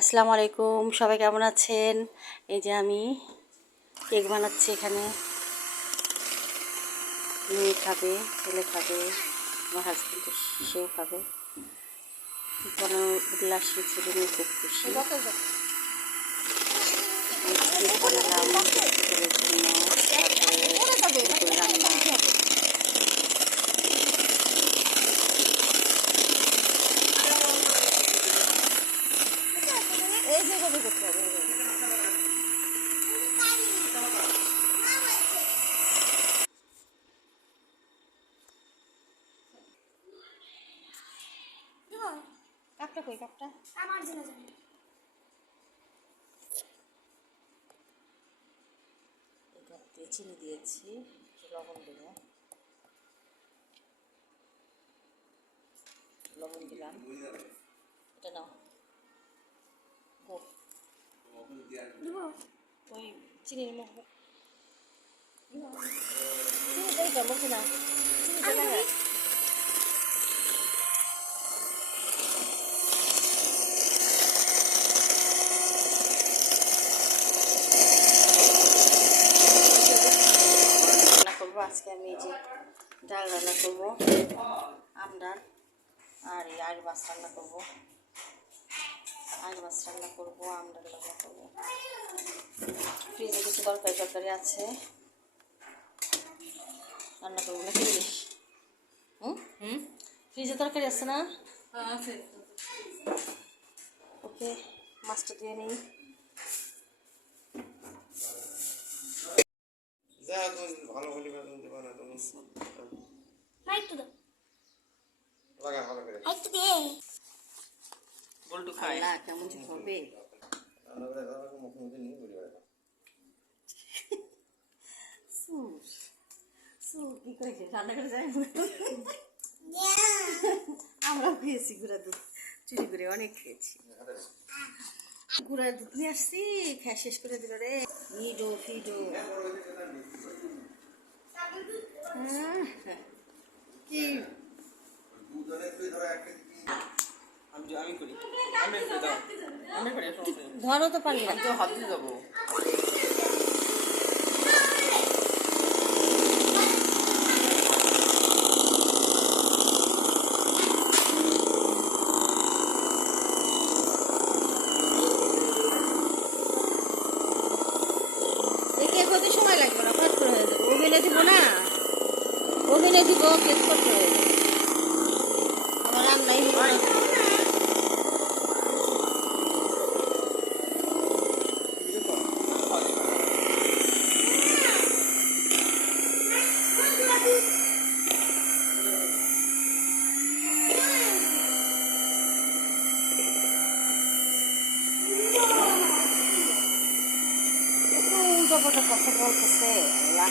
আসসালামু আলাইকুম, সবাই কেমন আছেন? এই যে আমি কেক বানাচ্ছি এখানে। মেয়ে খাবে, ছেলে খাবে, আমার হাজব্যান্ড সেও খাবে। উল্লাসে ছেলে মেয়ে খুব খুশি। জন্য তারপরে দুপুরে রান্না এই যে কবে করতে হবে এই যে। কাপটা কই কাপটা? আমার জন্য জানি। চিনি দিয়েছি লবণ দেব। লবণ দিলাম। এটা নাও। গো ওই চিনির মুখ চিনি দেই তো না। চিনি তো লাগা রান্না করব আজকে আমি এই যে ডাল রান্না করব। আম ডাল আর এই আর মাছ রান্না করব। আর মাছ রান্না করব আম ডাল রান্না করব। ফ্রিজে কিছু তরকারি তরকারি আছে। রান্না করব নাকি হুম? হুম? ফ্রিজে তরকারি আছে না? ওকে মাছটা দিয়ে নিই। ভালো তুমি মাইক তো দাও লাগা ভালো করে মাইক দে বল্টু খায় না কেমন যে হবে মুখ মুখে নিয়ে বলি বেড়া সুর সুর কি করে খেয়ে রান্না করে যাই আমরাও খেয়েছি গুঁড়া দুধ চুরি করে অনেক খেয়েছি গুঁড়া দুধ নিয়ে আসছি খেয়ে শেষ করে দিল রে ফিডো ফিডো হুম, কি? আমি আমি করি। আমি দাও। আমি করে। ধরো তো পারবে না আমি তো হাত দিয়ে যাব দেখে কত সময় লাগবে না ফট করে হয়ে যাবে ওভেনে দিব না ওভেনে দিব কেক করতে হয়ে যাবে আমার রান্নাই হবে না। উল্টো পাল্টা কথা বলতেছে আল্লাহ।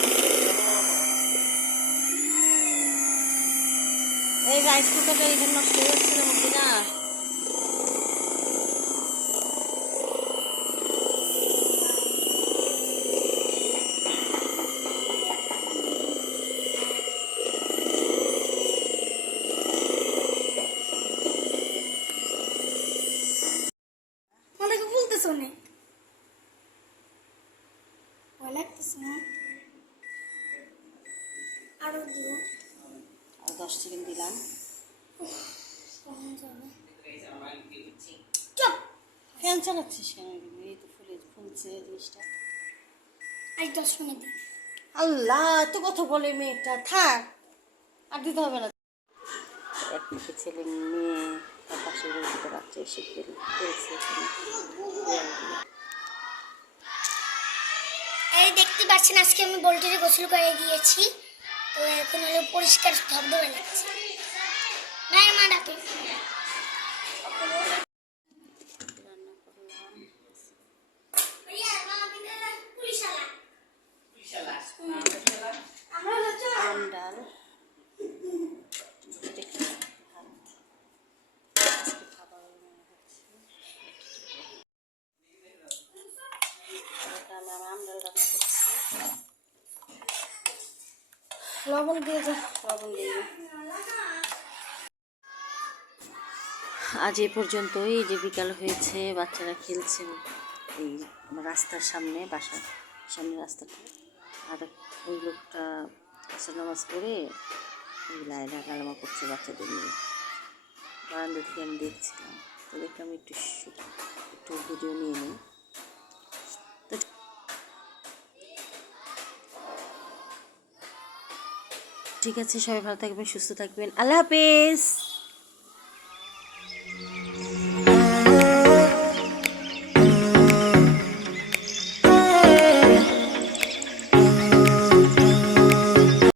এই রাইস কুকারটা এখানে নষ্ট হয়ে যাচ্ছে না? মুখে না আমাদেরকে ভয় লাগতেছে না? আরও দিব আর দশ সেকেন্ড দিলাম। ফ্যান চালাচ্ছিস তো ফুলে জিনিসটা আজ দশ মিনিট আল্লাহ এত কথা বলে মেয়েটা থাক আর দিতে হবে না এক ছেলে মেয়ে তার পাশে দুটো বাচ্চা এসে খেলছে এই দেখতে পাচ্ছেন, আজকে আমি বল্টিতে গোসল করে গিয়েছি তো এখন হলো পরিষ্কার ধবধবে লাগছে। লবণ দিয়ে যা লবণ দিয়ে। আজ এ পর্যন্তই। এই যে বিকাল হয়েছে, বাচ্চারা খেলছেন এই রাস্তার সামনে, বাসার সামনে রাস্তাটা। আর ওই লোকটা আসর নামাজ পড়ে ওই লাইলা কালামা করছে বাচ্চাদের নিয়ে। বারান্দা থেকে আমি দেখছিলাম। তো দেখলাম একটু একটু ভিডিও নিয়ে নিই। ঠিক আছে, সবাই ভালো থাকবেন, সুস্থ থাকবেন। আল্লাহ হাফেজ!